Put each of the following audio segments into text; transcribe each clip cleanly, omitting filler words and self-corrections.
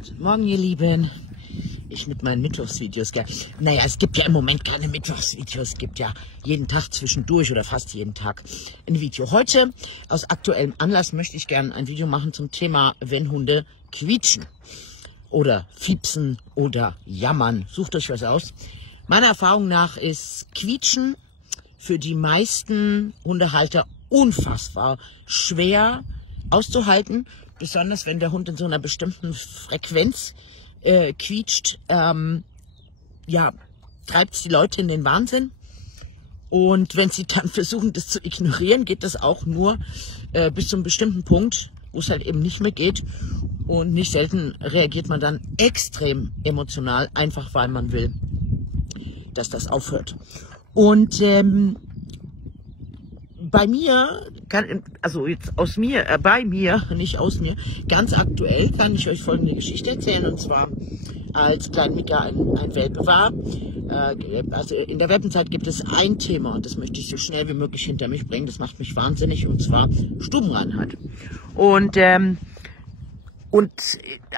Guten Morgen, ihr Lieben. Ich mit meinen Mittwochsvideos, gell? Naja, es gibt ja im Moment keine Mittwochsvideos. Es gibt ja jeden Tag zwischendurch oder fast jeden Tag ein Video. Heute, aus aktuellem Anlass, möchte ich gerne ein Video machen zum Thema, wenn Hunde quietschen oder fiepsen oder jammern. Sucht euch was aus. Meiner Erfahrung nach ist Quietschen für die meisten Hundehalter unfassbar schwer auszuhalten. Besonders wenn der Hund in so einer bestimmten Frequenz quietscht, ja, treibt es die Leute in den Wahnsinn. Und wenn sie dann versuchen, das zu ignorieren, geht das auch nur bis zu einem bestimmten Punkt, wo es halt eben nicht mehr geht. Und nicht selten reagiert man dann extrem emotional, einfach weil man will, dass das aufhört. Und bei mir, bei mir, nicht aus mir, ganz aktuell kann ich euch folgende Geschichte erzählen. Und zwar, als Klein Mika ein Welpe war, also in der Welpenzeit gibt es ein Thema und das möchte ich so schnell wie möglich hinter mich bringen. Das macht mich wahnsinnig, und zwar Stubenreinheit. Und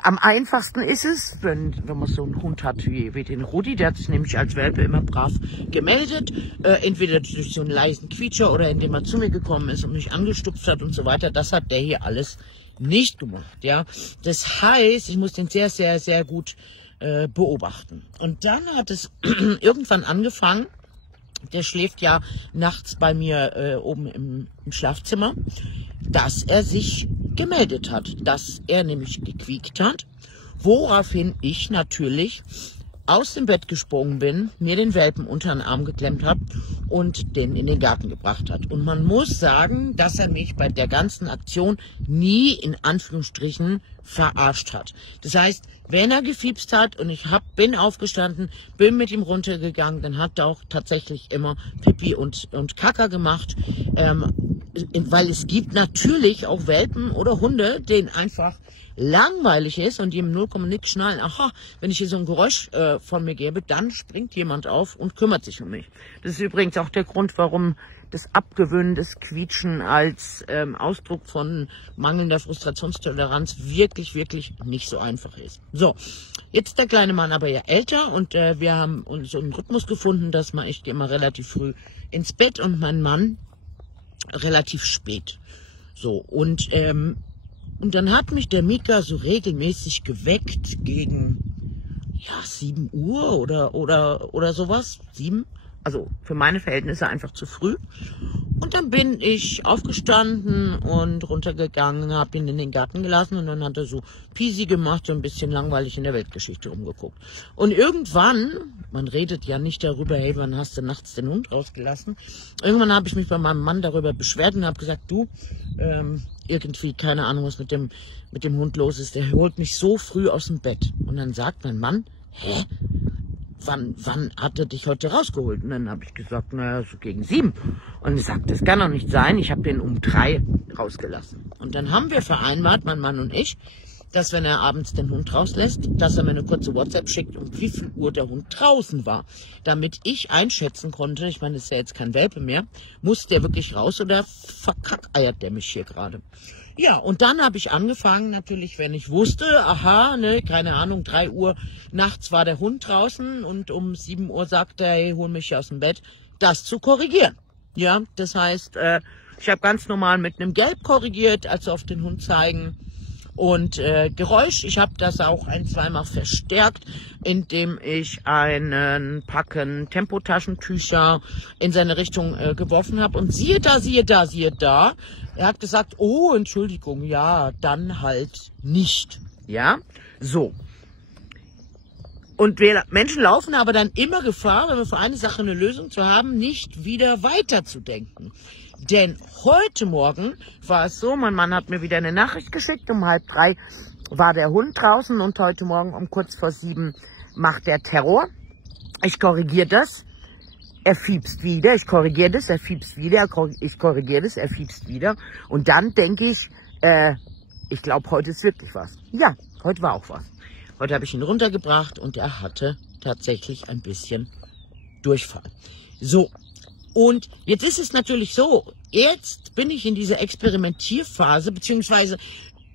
am einfachsten ist es, wenn man so einen Hund hat wie den Rudi, der hat sich nämlich als Welpe immer brav gemeldet, entweder durch so einen leisen Quietscher oder indem er zu mir gekommen ist und mich angestupft hat und so weiter. Das hat der hier alles nicht gemacht, ja. Das heißt, ich muss den sehr, sehr, sehr gut beobachten. Und dann hat es irgendwann angefangen. Der schläft ja nachts bei mir oben im Schlafzimmer, dass er sich gemeldet hat, dass er nämlich gequiekt hat, woraufhin ich natürlich aus dem Bett gesprungen bin, mir den Welpen unter den Arm geklemmt habe und den in den Garten gebracht hat. Und man muss sagen, dass er mich bei der ganzen Aktion nie in Anführungsstrichen verarscht hat. Das heißt, wenn er gefiepst hat und ich bin aufgestanden, bin mit ihm runtergegangen, dann hat er auch tatsächlich immer Pipi und Kaka gemacht, weil es gibt natürlich auch Welpen oder Hunde, denen einfach langweilig ist und die im 0, nix schnallen. Aha, wenn ich hier so ein Geräusch von mir gebe, dann springt jemand auf und kümmert sich um mich. Das ist übrigens auch der Grund, warum das Abgewöhnen des Quietschen als Ausdruck von mangelnder Frustrationstoleranz wirklich, wirklich nicht so einfach ist. So, jetzt ist der kleine Mann aber ja älter und wir haben uns so einen Rhythmus gefunden, dass ich gehe immer relativ früh ins Bett und mein Mann relativ spät. So, und dann hat mich der Mika so regelmäßig geweckt gegen 7 Uhr oder sowas. 7. Also für meine Verhältnisse einfach zu früh. Und dann bin ich aufgestanden und runtergegangen, habe ihn in den Garten gelassen und dann hat er so Pisi gemacht, so ein bisschen langweilig in der Weltgeschichte rumgeguckt. Und irgendwann, man redet ja nicht darüber, hey, wann hast du nachts den Hund rausgelassen? Irgendwann habe ich mich bei meinem Mann darüber beschwert und habe gesagt, du, irgendwie, keine Ahnung, was mit dem Hund los ist, der holt mich so früh aus dem Bett. Und dann sagt mein Mann, hä? Wann hat er dich heute rausgeholt? Und dann habe ich gesagt, naja, so gegen 7. Und er sagt, das kann doch nicht sein, ich habe den um 3 rausgelassen. Und dann haben wir vereinbart, mein Mann und ich, dass wenn er abends den Hund rauslässt, dass er mir eine kurze WhatsApp schickt, um wie viel Uhr der Hund draußen war. Damit ich einschätzen konnte, ich meine, das ist ja jetzt kein Welpe mehr, muss der wirklich raus oder verkackeiert der mich hier gerade? Ja, und dann habe ich angefangen, natürlich, wenn ich wusste, aha, ne, keine Ahnung, 3 Uhr nachts war der Hund draußen und um 7 Uhr sagt er, hey, hol mich aus dem Bett, das zu korrigieren. Ja, das heißt, ich habe ganz normal mit einem Gelb korrigiert, also auf den Hund zeigen. Und Geräusch, ich habe das auch 1-2 Mal verstärkt, indem ich einen Packen Tempotaschentücher in seine Richtung geworfen habe. Und siehe da, siehe da, siehe da, er hat gesagt, oh, Entschuldigung, ja, dann halt nicht. Ja, so. Und wir Menschen laufen aber dann immer Gefahr, wenn wir für eine Sache eine Lösung zu haben, nicht wieder weiterzudenken. Denn heute Morgen war es so, mein Mann hat mir wieder eine Nachricht geschickt, um 2:30 war der Hund draußen und heute Morgen um kurz vor 7 macht der Terror. Ich korrigiere das, er fiepst wieder, ich korrigiere das, er fiepst wieder, ich korrigiere das, er fiepst wieder. Und dann denke ich glaube, heute ist wirklich was. Ja, heute war auch was. Heute habe ich ihn runtergebracht und er hatte tatsächlich ein bisschen Durchfall. So. Und jetzt ist es natürlich so, jetzt bin ich in dieser Experimentierphase, beziehungsweise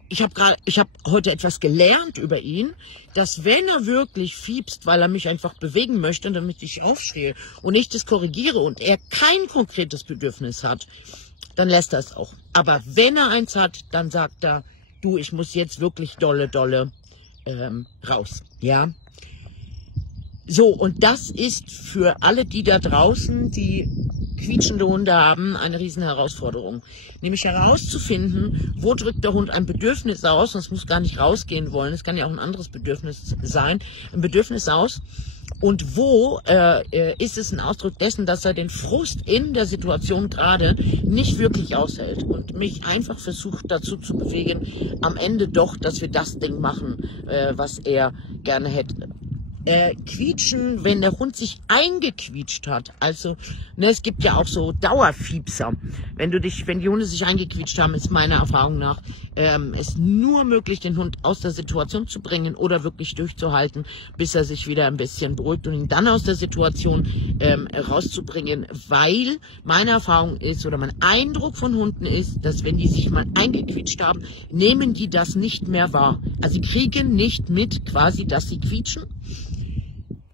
ich habe heute etwas gelernt über ihn, dass wenn er wirklich fiepst, weil er mich einfach bewegen möchte, damit ich aufstehe und ich das korrigiere und er kein konkretes Bedürfnis hat, dann lässt er es auch. Aber wenn er eins hat, dann sagt er, du, ich muss jetzt wirklich dolle raus, ja. So, und das ist für alle die da draußen, die quietschende Hunde haben, eine riesen Herausforderung. Nämlich herauszufinden, wo drückt der Hund ein Bedürfnis aus, und es muss gar nicht rausgehen wollen, es kann ja auch ein anderes Bedürfnis sein, ein Bedürfnis aus, und wo ist es ein Ausdruck dessen, dass er den Frust in der Situation gerade nicht wirklich aushält und mich einfach versucht dazu zu bewegen, am Ende doch, dass wir das Ding machen, was er gerne hätte. Quietschen, wenn der Hund sich eingequietscht hat. Also, ne, es gibt ja auch so Dauerfiepser. Wenn die Hunde sich eingequietscht haben, ist meiner Erfahrung nach es nur möglich, den Hund aus der Situation zu bringen oder wirklich durchzuhalten, bis er sich wieder ein bisschen beruhigt und ihn dann aus der Situation rauszubringen, weil meine Erfahrung ist oder mein Eindruck von Hunden ist, dass wenn die sich mal eingequietscht haben, nehmen die das nicht mehr wahr. Also sie kriegen nicht mit quasi, dass sie quietschen.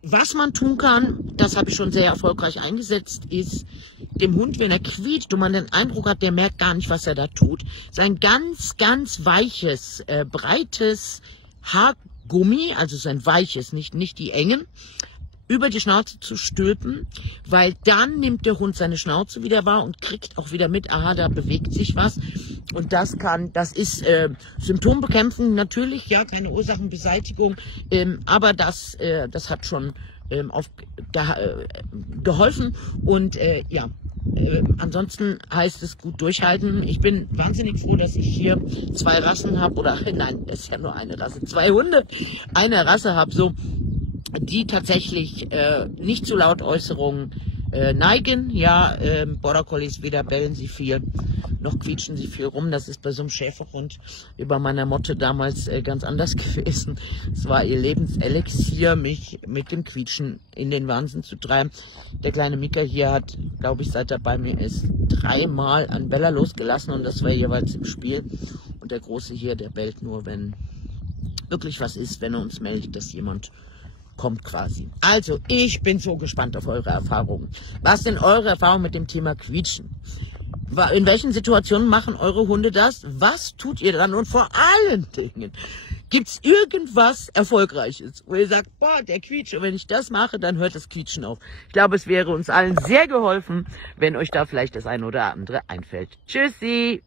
Was man tun kann, das habe ich schon sehr erfolgreich eingesetzt, ist dem Hund, wenn er quietscht und man den Eindruck hat, der merkt gar nicht, was er da tut, sein ganz weiches, breites Haargummi, also sein weiches, nicht die engen, über die Schnauze zu stülpen, weil dann nimmt der Hund seine Schnauze wieder wahr und kriegt auch wieder mit, aha, da bewegt sich was. Und das ist Symptombekämpfung natürlich, ja, keine Ursachenbeseitigung, aber das hat schon geholfen und ja. Ansonsten heißt es gut durchhalten. Ich bin wahnsinnig froh, dass ich hier 2 Rassen habe, oder nein, es ist ja nur eine Rasse, 2 Hunde, eine Rasse habe, so, die tatsächlich nicht zu Lautäußerungen neigen. Ja, Border Collies, weder bellen sie viel, noch quietschen sie viel rum. Das ist bei so einem Schäferhund wie bei meiner Motte damals ganz anders gewesen. Es war ihr Lebenselixier, mich mit dem Quietschen in den Wahnsinn zu treiben. Der kleine Mika hier hat, glaube ich, seit er bei mir ist, 3 Mal an Bella losgelassen und das war jeweils im Spiel. Und der Große hier, der bellt nur, wenn wirklich was ist, wenn er uns meldet, dass jemand kommt quasi. Also, ich bin so gespannt auf eure Erfahrungen. Was sind eure Erfahrungen mit dem Thema Quietschen? In welchen Situationen machen eure Hunde das? Was tut ihr dann? Und vor allen Dingen, gibt es irgendwas Erfolgreiches, wo ihr sagt, boah, der quietscht, und wenn ich das mache, dann hört das Quietschen auf. Ich glaube, es wäre uns allen sehr geholfen, wenn euch da vielleicht das eine oder andere einfällt. Tschüssi!